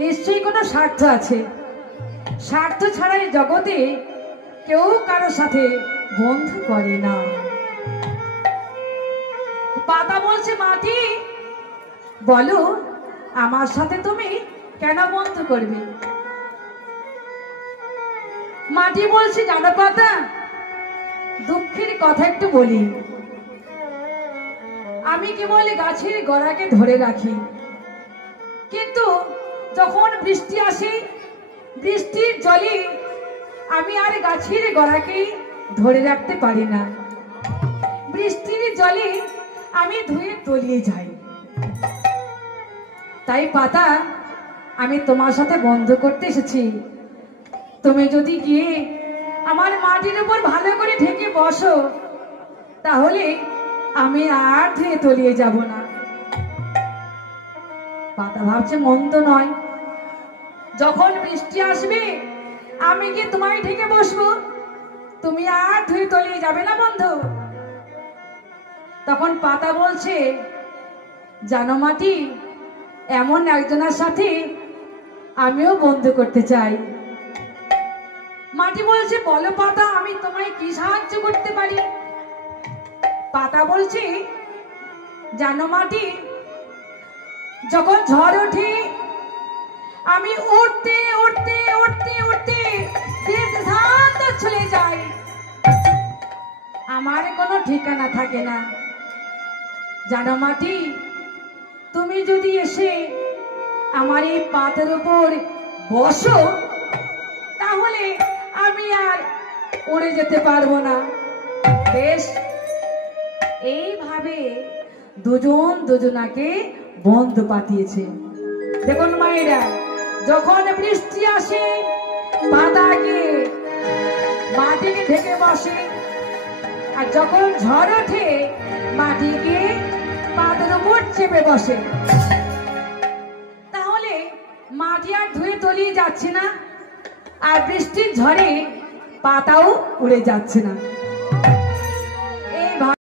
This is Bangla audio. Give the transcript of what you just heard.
নিশ্চয়ই কোনো স্বার্থ আছে। স্বার্থ ছাড়াই জগতে কেউ কারোর সাথে বন্ধু করে না। পাতা বলছে, মাটি বলো আমার সাথে তুমি কেন বন্ধু করবে? মাটি বলছে, জানো পাতা, দুঃখের কথা একটু বলি। আমি কেবল গাছের গোড়াকে ধরে রাখি, কিন্তু যখন বৃষ্টি আসে বৃষ্টির জলে আমি আর গাছের গোড়াকেই ধরে রাখতে পারি না। বৃষ্টির জলে আমি ধুয়ে তলিয়ে যাই। তাই পাতা, আমি তোমার সাথে বন্ধু করতে এসেছি। তুমি যদি গিয়ে আমার মাটির উপর ভালো করে ঢেকে বসো, তাহলে আমি আর ধুয়ে তলিয়ে যাব না। পাতা ভাবছে মন্দ নয়, যখন বৃষ্টি আসবে আমি গিয়ে তোমায় ঢেকে বসবো, তুমি আর ধুয়ে তলিয়ে যাবে না বন্ধু। তখন পাতা বলছে, জানো মাটি, এমন একজনের সাথে আমিও বন্ধু করতে চাই। মাটি বলছে, বলো পাতা, আমি তোমায় কি সাহায্য করতে পারি? পাতা বলছে, জানো মাটি, যখন ঝড় ওঠে আমি উঠতে উঠতে উঠতে উঠতে সিদ্ধান্ত চলে যাই। আমার কোনো ঠিকানা থাকে না। জানো মাটি, তুমি যদি এসে আমার এই পাতার উপর বসো, তাহলে আমি আর উড়ে যেতে পারবো না। বেশ, এইভাবে দুজন দুজনাকে বন্ধু পাঠিয়েছে। দেখুন মায়েরা, যখন বৃষ্টি আসে পাতাকে মাটিকে ঢেকে বসে, আর যখন ঝড় ওঠে মাটিকে পাতার উপর চেপে বসে। তাহলে মাটি আর ধুয়ে তলিয়ে যাচ্ছে না, আর বৃষ্টির ঝড়ে পাতাও উড়ে যাচ্ছে না।